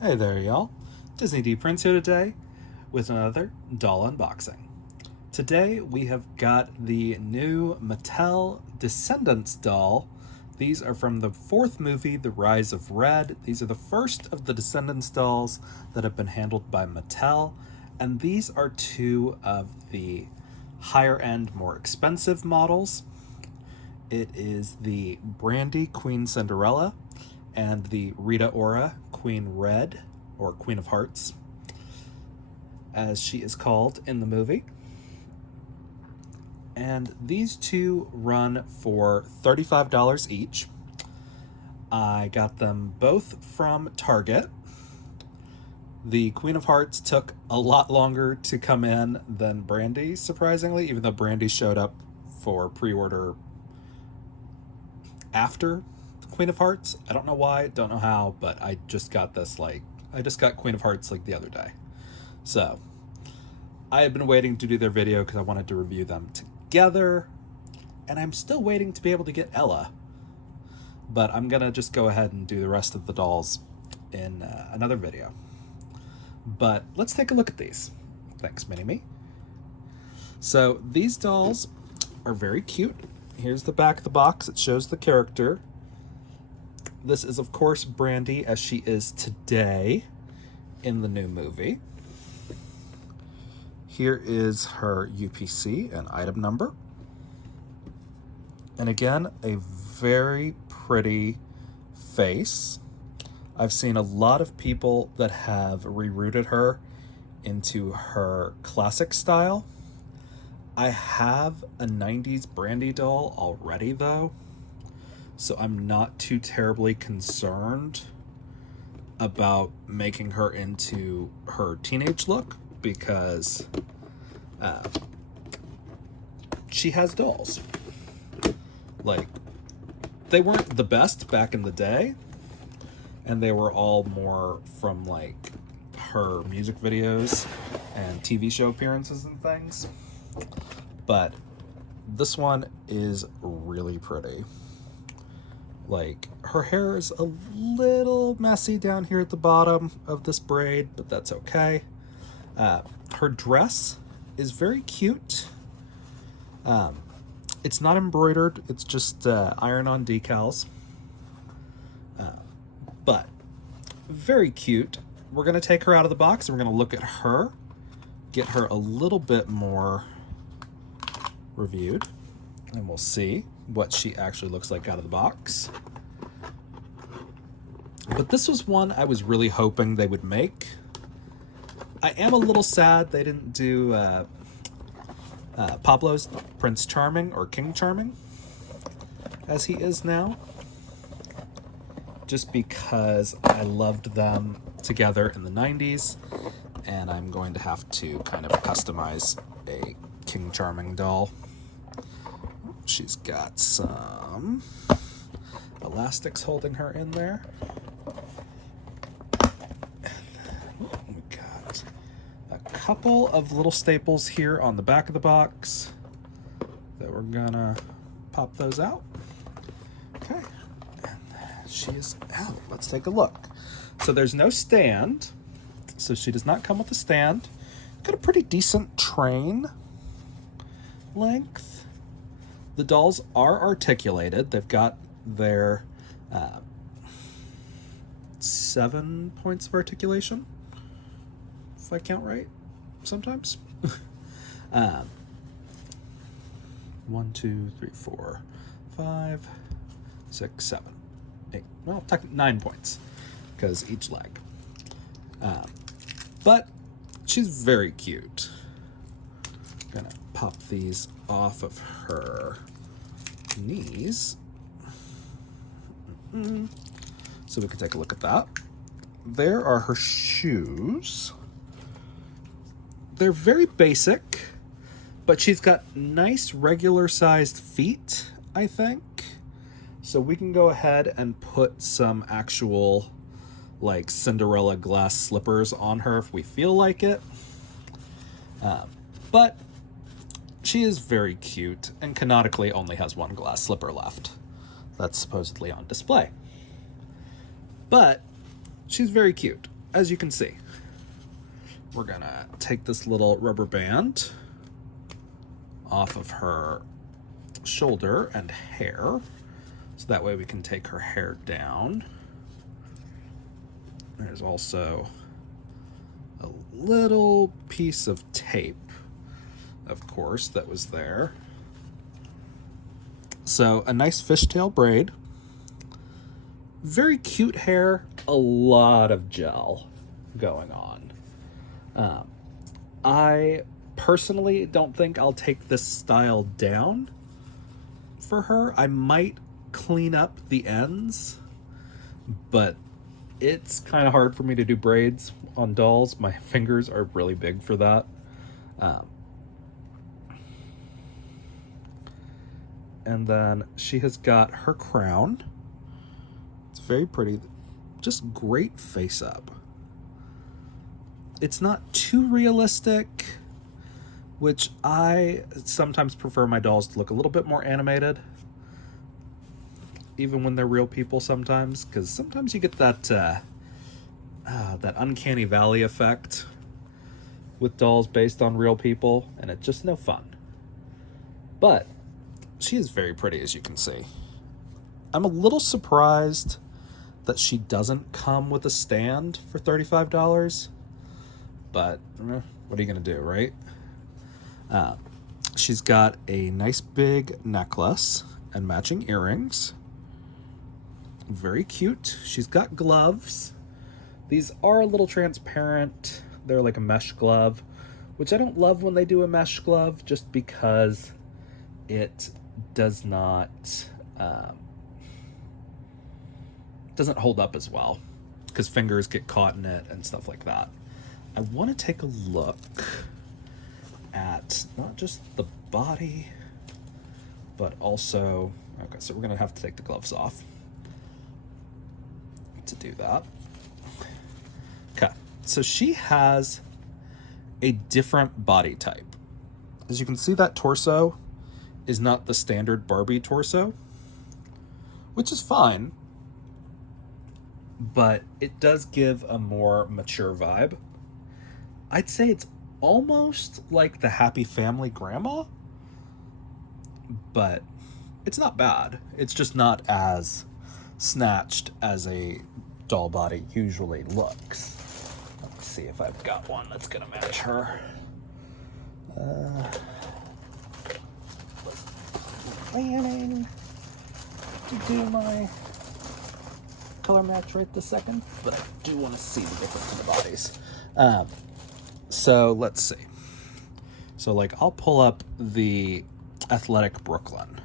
Hey there, y'all. Disney D Prince here today with another doll unboxing. Today we have got the new Mattel Descendants doll. These are from the fourth movie, The Rise of Red. These are the first of the Descendants dolls that have been handled by Mattel, and these are two of the higher end, more expensive models. It is the Brandy Queen Cinderella and the Rita Ora Queen Red, or Queen of Hearts, as she is called in the movie. And these two run for $35 each. I got them both from Target. The Queen of Hearts took a lot longer to come in than Brandy, surprisingly, even though Brandy showed up for pre-order after Queen of Hearts. I don't know why, don't know how, but I just got this I just got Queen of Hearts the other day. So I have been waiting to do their video because I wanted to review them together, and I'm still waiting to be able to get Ella, but I'm gonna just go ahead and do the rest of the dolls in another video. But let's take a look at these. Thanks, Mini-Me. So these dolls are very cute. Here's the back of the box. It shows the character. This is, of course, Brandy as she is today in the new movie. Here is her UPC and item number. And again, a very pretty face. I've seen a lot of people that have rerouted her into her classic style. I have a 90s Brandy doll already, though, so I'm not too terribly concerned about making her into her teenage look, because she has dolls. They weren't the best back in the day, and they were all more from her music videos and TV show appearances and things. But this one is really pretty. Her hair is a little messy down here at the bottom of this braid, but that's okay. Her dress is very cute. It's not embroidered, it's just iron-on decals. But very cute. We're going to take her out of the box and we're going to look at her, get her a little bit more reviewed, and we'll see what she actually looks like out of the box. But this was one I was really hoping they would make. I am a little sad they didn't do Pablo's Prince Charming, or King Charming, as he is now, just because I loved them together in the 90s, and I'm going to have to kind of customize a King Charming doll. She's got some elastics holding her in there. We got a couple of little staples here on the back of the box that we're gonna pop those out. Okay, and she is out. Let's take a look. So there's no stand, so she does not come with a stand. Got a pretty decent train length. The dolls are articulated. They've got their 7 points of articulation, if I count right, sometimes. 1, 2, 3, 4, 5, 6, 7, 8. Well, 9 points, because each leg. But she's very cute. I'm gonna pop these off of her knees so we can take a look at that. There are her shoes. They're very basic, but she's got nice regular sized feet, I think. So we can go ahead and put some actual Cinderella glass slippers on her if we feel like it. But she is very cute, and canonically only has one glass slipper left. That's supposedly on display. But she's very cute. as you can see, we're gonna take this little rubber band off of her shoulder and hair, so that way we can take her hair down. There's also a little piece of tape, of course, that was there. So a nice fishtail braid, very cute hair, a lot of gel going on. I personally don't think I'll take this style down for her. I might clean up the ends, but it's kind of hard for me to do braids on dolls. My fingers are really big for that. And then she has got her crown. It's very pretty. Just great face up. It's not too realistic, which I sometimes prefer my dolls to look a little bit more animated, even when they're real people sometimes, because sometimes you get that that uncanny valley effect with dolls based on real people, and it's just no fun. But she is very pretty, as you can see. I'm a little surprised that she doesn't come with a stand for $35, but what are you gonna do, right? She's got a nice big necklace and matching earrings. Very cute. She's got gloves. These are a little transparent. They're like a mesh glove, which I don't love when they do a mesh glove, just because it does not doesn't hold up as well, because fingers get caught in it and stuff like that. I want to take a look at not just the body, but also, okay, so we're gonna have to take the gloves off to do that. Okay, so she has a different body type. As you can see, that torso is not the standard Barbie torso, which is fine, but it does give a more mature vibe. I'd say it's almost like the Happy Family grandma, but it's not bad. It's just not as snatched as a doll body usually looks. Let's see if I've got one that's gonna match her. Planning to do my color match right this second, but I do want to see the difference in the bodies. So let's see. So like, I'll pull up the Athletic Brooklyn.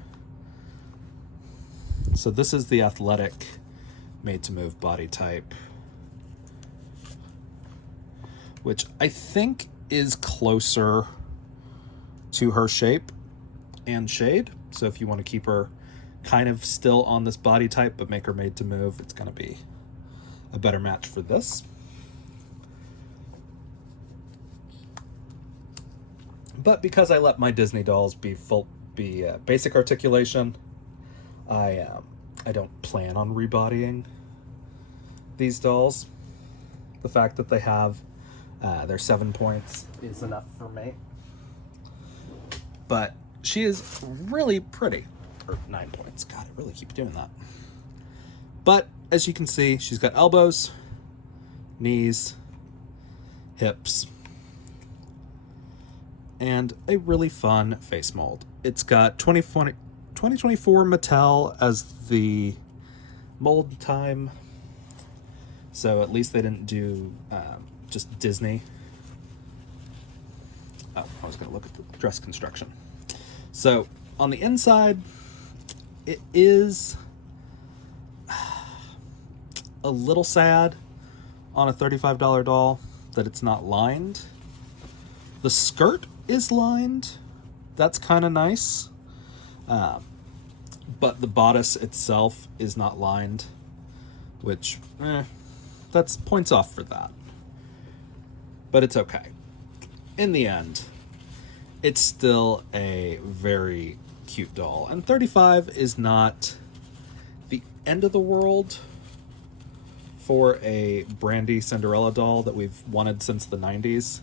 So this is the athletic made to move body type, which I think is closer to her shape and shade. So if you want to keep her kind of still on this body type but make her made to move, it's going to be a better match for this. But because I let my Disney dolls be basic articulation, I don't plan on rebodying these dolls. The fact that they have their 7 points is enough for me. But she is really pretty. Or 9 points. God, I really keep doing that. But as you can see, she's got elbows, knees, hips, and a really fun face mold. It's got 2024 Mattel as the mold time, so at least they didn't do just Disney. Oh, I was going to look at the dress construction. So on the inside, it is a little sad on a $35 doll that it's not lined. The skirt is lined. That's kind of nice. But the bodice itself is not lined, which, that's points off for that. But it's okay. In the end, it's still a very cute doll. And 35 is not the end of the world for a Brandy Cinderella doll that we've wanted since the 90s,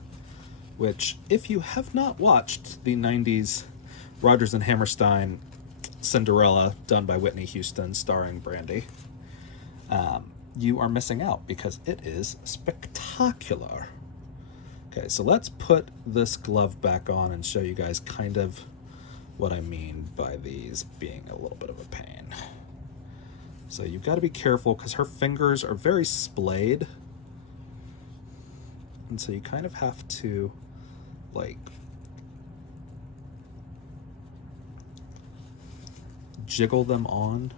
which, if you have not watched the 90s Rodgers and Hammerstein Cinderella done by Whitney Houston starring Brandy, you are missing out because it is spectacular. Okay, so let's put this glove back on and show you guys kind of what I mean by these being a little bit of a pain. So you've got to be careful because her fingers are very splayed. And so you kind of have to, like, jiggle them on.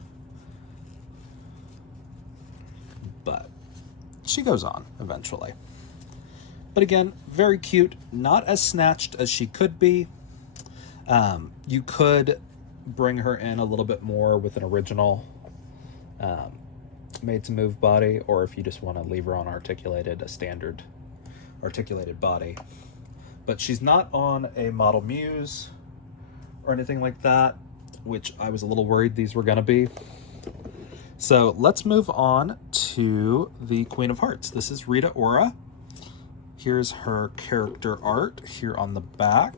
But she goes on eventually. But again, very cute, not as snatched as she could be. You could bring her in a little bit more with an original made to move body, or if you just want to leave her on articulated, a standard articulated body. But she's not on a model muse or anything like that, which I was a little worried these were going to be. So let's move on to the Queen of Hearts. This is Rita Ora. Here's her character art here on the back.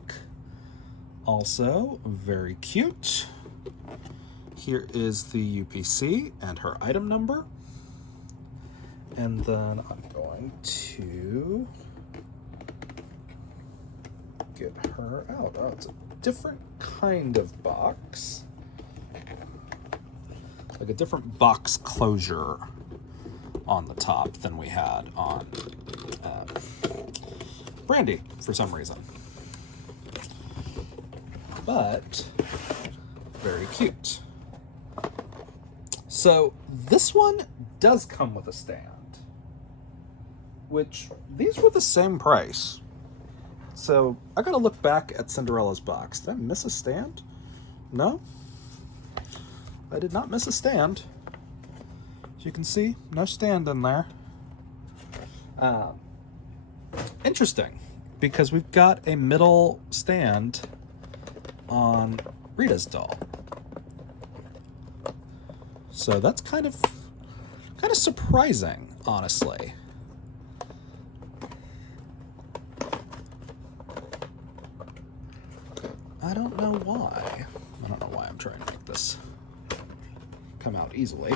Also very cute. Here is the UPC and her item number. And then I'm going to get her out. Oh, it's a different kind of box. Like a different box closure on the top than we had on Brandy for some reason. But very cute. So this one does come with a stand, which these were the same price. So I gotta look back at Cinderella's box. Did I miss a stand? No, I did not miss a stand. As you can see, no stand in there. Interesting, because we've got a middle stand on Rita's doll. So that's kind of surprising, honestly. I don't know why. I don't know why I'm trying to make this come out easily.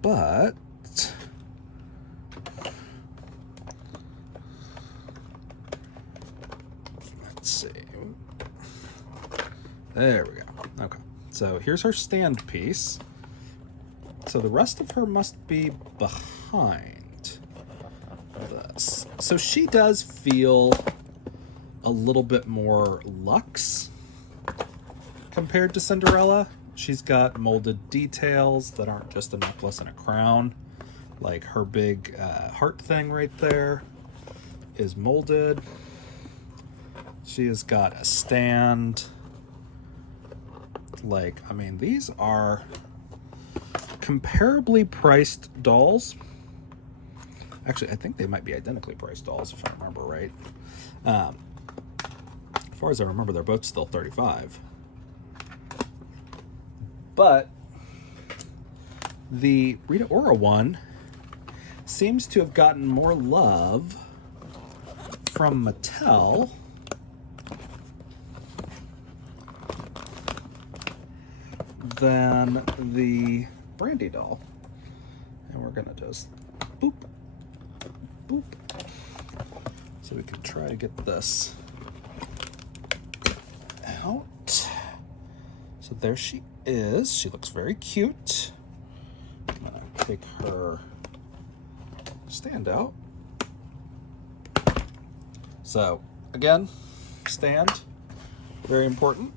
But let's see. There we go. Okay. So here's her stand piece. So the rest of her must be behind this. So she does feel a little bit more luxe compared to Cinderella. She's got molded details that aren't just a necklace and a crown. Like her big heart thing right there is molded. She has got a stand. Like, I mean, these are comparably priced dolls. Actually, I think they might be identically priced dolls, if I remember right. As far as I remember, they're both still $35. But the Rita Ora one seems to have gotten more love from Mattel than the Brandy doll. And we're gonna just boop, boop. So we can try to get this out. So there she is. She looks very cute. I'm gonna take her stand out. So again, stand, very important.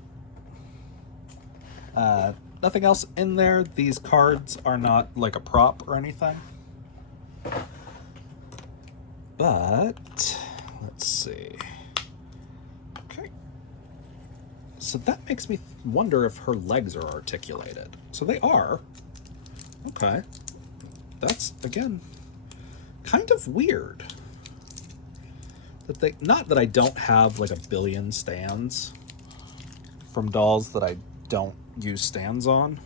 Nothing else in there. These cards are not like a prop or anything. But let's see. Okay. So that makes me wonder if her legs are articulated. So they are. Okay. That's, again, kind of weird. That they, not that I don't have like a billion stands from dolls that I don't use stands on.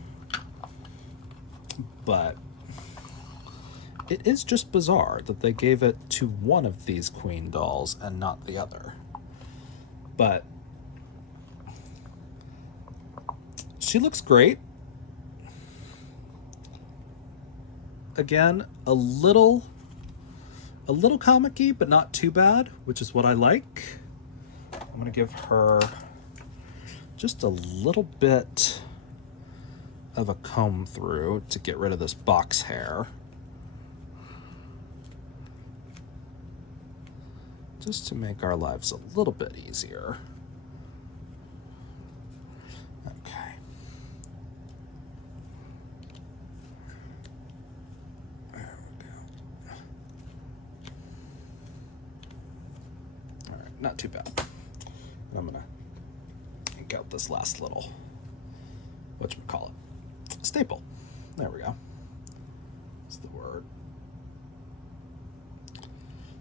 But it is just bizarre that they gave it to one of these queen dolls and not the other. But she looks great. Again, a little comic-y, but not too bad, which is what I like. I'm gonna give her just a little bit of a comb through to get rid of this box hair. Just to make our lives a little bit easier. Okay. There we go. All right, not too bad. And I'm gonna ink out this last little, whatchamacallit, staple. There we go. That's the word.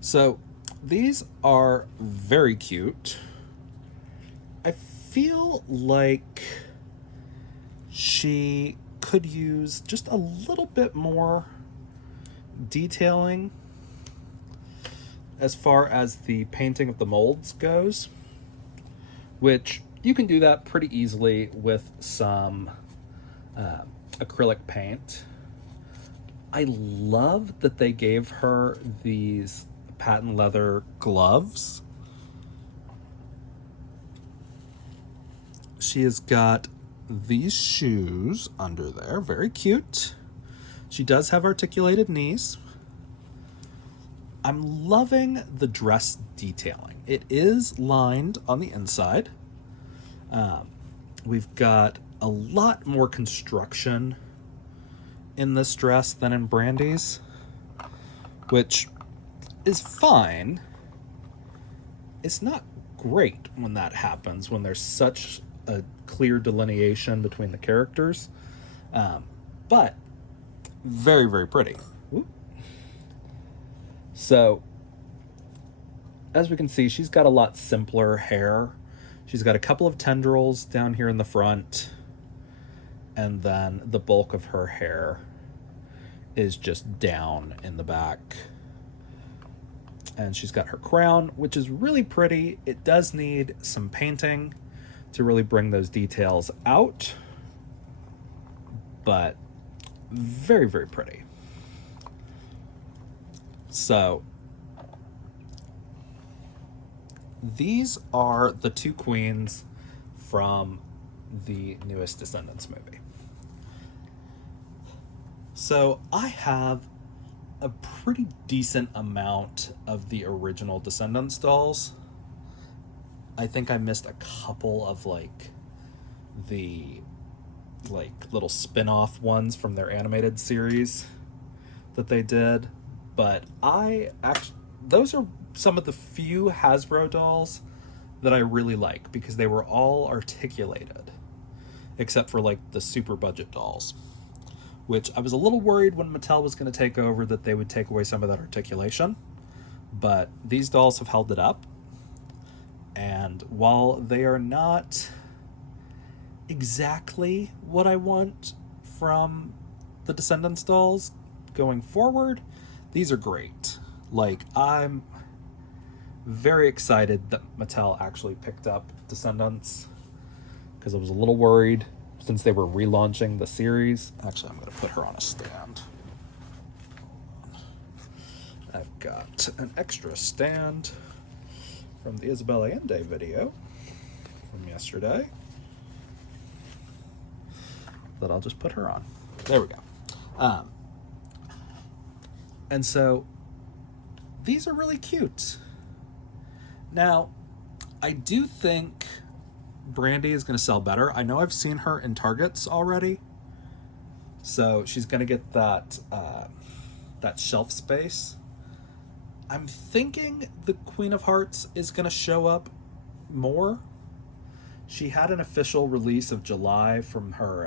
So these are very cute. I feel like she could use just a little bit more detailing as far as the painting of the molds goes, which you can do that pretty easily with some acrylic paint. I love that they gave her these patent leather gloves. She has got these shoes under there, very cute. She does have articulated knees. I'm loving the dress detailing. It is lined on the inside. We've got a lot more construction in this dress than in Brandy's, which is fine. It's not great when that happens, when there's such a clear delineation between the characters, but very, very pretty. Whoop. So, as we can see, she's got a lot simpler hair. She's got a couple of tendrils down here in the front, and then the bulk of her hair is just down in the back. And she's got her crown, which is really pretty. It does need some painting to really bring those details out, but very, very pretty. So these are the two queens from the newest Descendants movie. So I have a pretty decent amount of the original Descendants dolls. I think I missed a couple of the little spin-off ones from their animated series that they did, but those are some of the few Hasbro dolls that I really like, because they were all articulated except for the super budget dolls, which I was a little worried when Mattel was going to take over that they would take away some of that articulation, but these dolls have held it up. And while they are not exactly what I want from the Descendants dolls going forward, these are great. I'm very excited that Mattel actually picked up Descendants, because I was a little worried since they were relaunching the series. Actually, I'm going to put her on a stand. I've got an extra stand from the Isabel Allende video from yesterday that I'll just put her on. There we go. And so these are really cute. Now, I do think Brandy is going to sell better. I know I've seen her in Targets already, so she's going to get that shelf space. I'm thinking the Queen of Hearts is going to show up more. She had an official release of July from her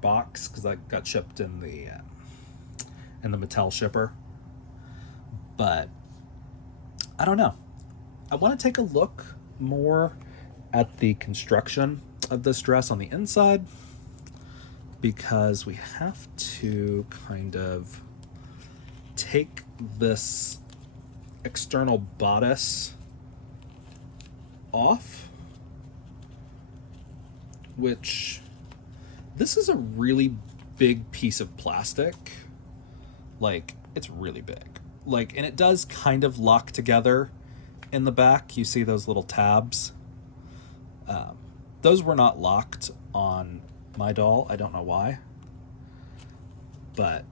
box, because that got shipped in the Mattel shipper. But I don't know. I want to take a look more at the construction of this dress on the inside, because we have to kind of take this external bodice off, which this is a really big piece of plastic. Like, it's really big. Like, and it does kind of lock together in the back. You see those little tabs. Those were not locked on my doll. I don't know why. But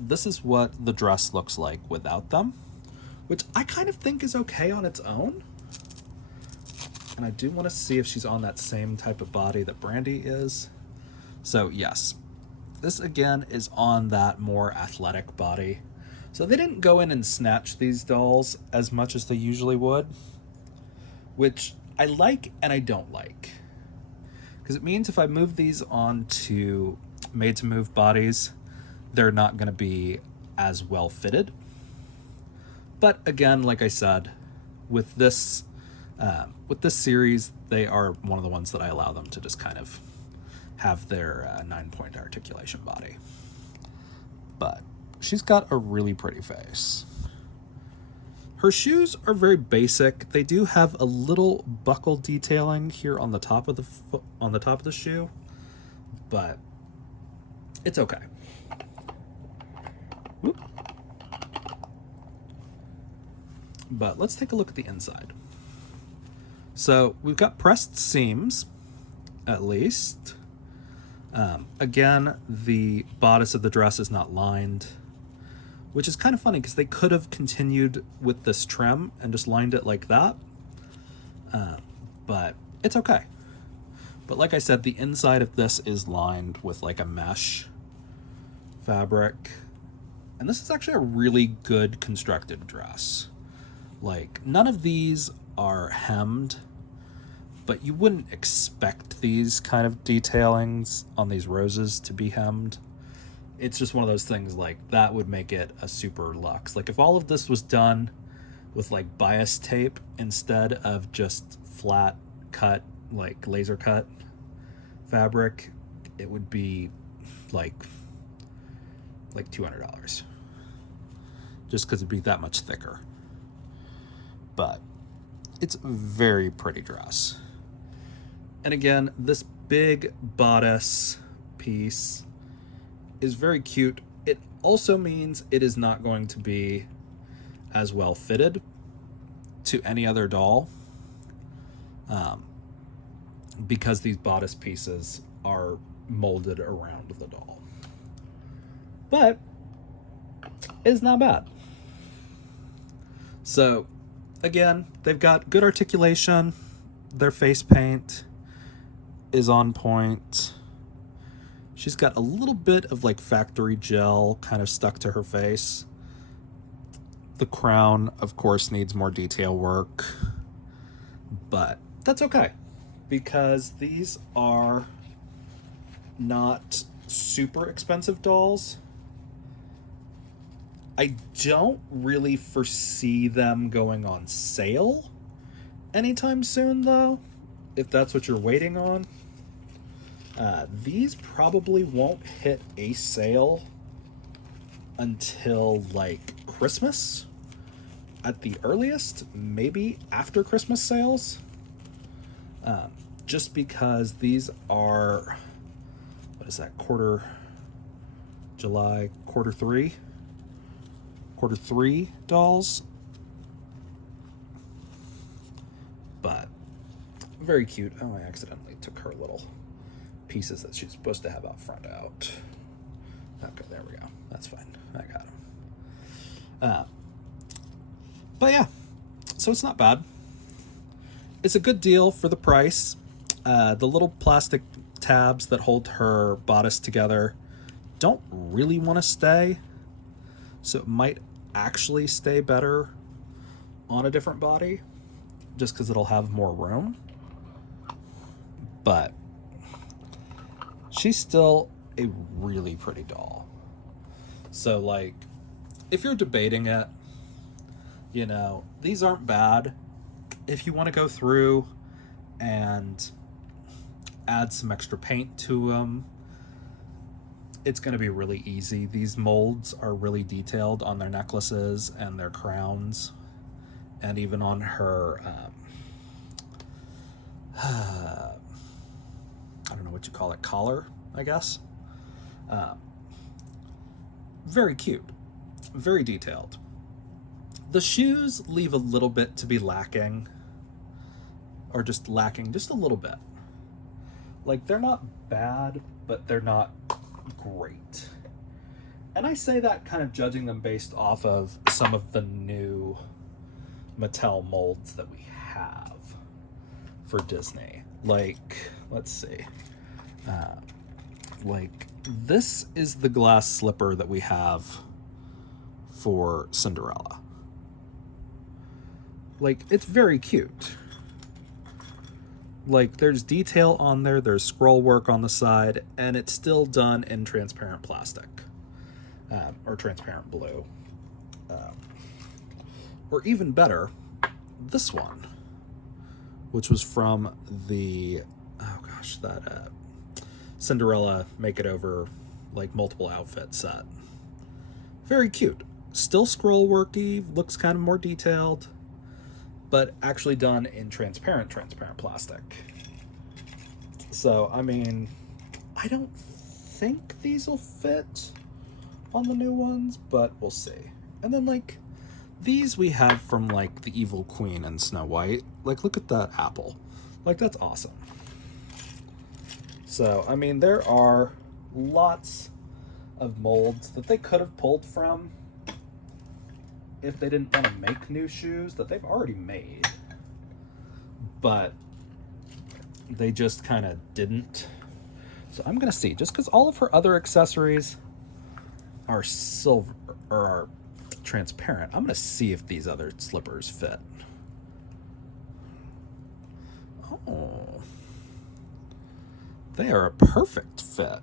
this is what the dress looks like without them, which I kind of think is okay on its own. And I do want to see if she's on that same type of body that Brandy is. So yes, this again is on that more athletic body. So they didn't go in and snatch these dolls as much as they usually would, which I like and I don't like. Because it means if I move these onto made-to-move bodies, they're not going to be as well fitted. But again, like I said, with this series, they are one of the ones that I allow them to just kind of have their 9-point articulation body. But she's got a really pretty face. Her shoes are very basic. They do have a little buckle detailing here on the top of the shoe, but it's okay. Whoop. But let's take a look at the inside. So we've got pressed seams, at least. Again, the bodice of the dress is not lined, which is kind of funny because they could have continued with this trim and just lined it like that. But it's okay. But like I said, the inside of this is lined with like a mesh fabric. And this is actually a really good constructed dress. Like, none of these are hemmed, but you wouldn't expect these kind of detailings on these roses to be hemmed. It's just one of those things, like, that would make it a super luxe. Like, if all of this was done with like bias tape instead of just flat cut, like laser cut fabric, it would be like $200, just because it'd be that much thicker. But it's a very pretty dress. And again, this big bodice piece is very cute. It also means it is not going to be as well fitted to any other doll, because these bodice pieces are molded around the doll. But it's not bad. So again, they've got good articulation. Their face paint is on point. She's got a little bit of like factory gel kind of stuck to her face. The crown, of course, needs more detail work, but that's okay because these are not super expensive dolls. I don't really foresee them going on sale anytime soon, though, if that's what you're waiting on. These probably won't hit a sale until like Christmas at the earliest, maybe after Christmas sales. Just because these are, what is that, quarter three dolls. But very cute. Oh, I accidentally took her little pieces that she's supposed to have out front out. Okay, there we go. That's fine. I got them. But yeah, so it's not bad. It's a good deal for the price. The little plastic tabs that hold her bodice together don't really want to stay, so it might actually stay better on a different body just because it'll have more room. But she's still a really pretty doll. So like, if you're debating it, you know, these aren't bad. If you want to go through and add some extra paint to them, it's going to be really easy. These molds are really detailed on their necklaces and their crowns, and even on her, I don't know what you call it, collar, I guess. Very cute, very detailed. The shoes leave a little bit to be lacking, or just lacking just a little bit. Like, they're not bad, but they're not great. And I say that kind of judging them based off of some of the new Mattel molds that we have for Disney. Like, let's see. Like, this is the glass slipper that we have for Cinderella. Like, it's very cute. Like, there's detail on there, there's scroll work on the side, and it's still done in transparent plastic, or transparent blue. Or even better, this one, which was from the, oh gosh, that Cinderella Make It Over, like, multiple outfit set. Very cute. Still scroll worky, looks kind of more detailed, but actually done in transparent plastic. So, I mean, I don't think these will fit on the new ones, but we'll see. And then, like, these we have from, like, the Evil Queen and Snow White. Like, look at that apple. Like, that's awesome. So, I mean, there are lots of molds that they could have pulled from if they didn't want to make new shoes that they've already made, but they just kind of didn't. So I'm gonna see, just because all of her other accessories are silver or are transparent, I'm gonna see if these other slippers fit. Oh, they are a perfect fit.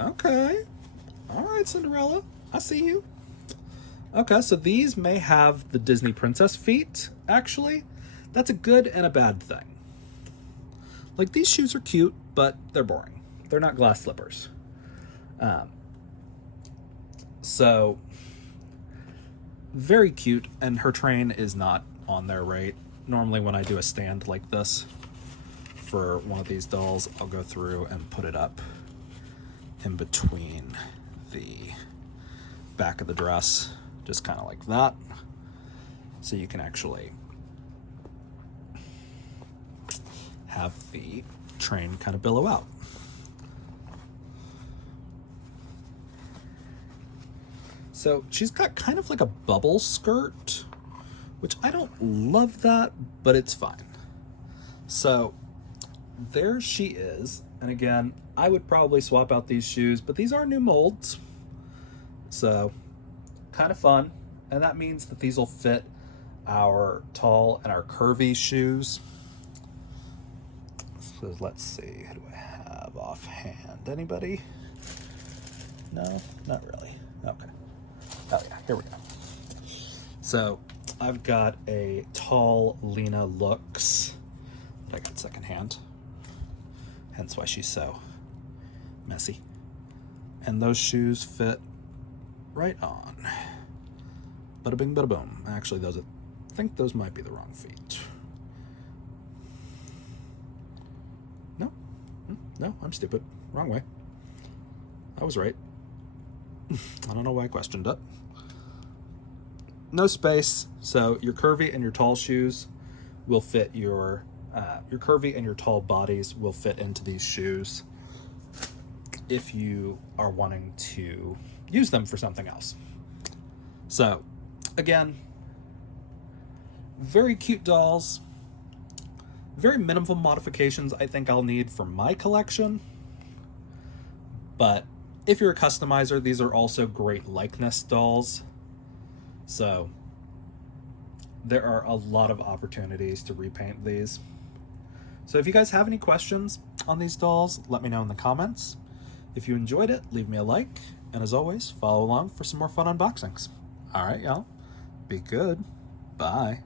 Okay, all right, Cinderella, I see you. Okay, so these may have the Disney princess feet, actually. That's a good and a bad thing. Like, these shoes are cute, but they're boring. They're not glass slippers. So, very cute, and her train is not on there, right? Normally when I do a stand like this for one of these dolls, I'll go through and put it up in between the back of the dress, just kind of like that, so you can actually have the train kind of billow out. So she's got kind of like a bubble skirt, which I don't love that, but it's fine. So there she is. And again, I would probably swap out these shoes, but these are new molds, so kind of fun. And that means that these will fit our tall and our curvy shoes. So let's see, who do I have offhand? Anybody? No, not really. Okay. Oh yeah, here we go. So I've got a tall Lena Looks that I got secondhand, hence why she's so messy. And those shoes fit right on. Bada bing, bada boom. Actually, those, I think those might be the wrong feet. No, I'm stupid. Wrong way. I was right. I don't know why I questioned it. No space, so your curvy and your tall shoes will fit your curvy and your tall bodies will fit into these shoes if you are wanting to use them for something else. So, again, very cute dolls. Very minimal modifications I think I'll need for my collection. But if you're a customizer, these are also great likeness dolls. So there are a lot of opportunities to repaint these. So if you guys have any questions on these dolls, let me know in the comments. If you enjoyed it, leave me a like. And as always, follow along for some more fun unboxings. All right, y'all. Be good. Bye.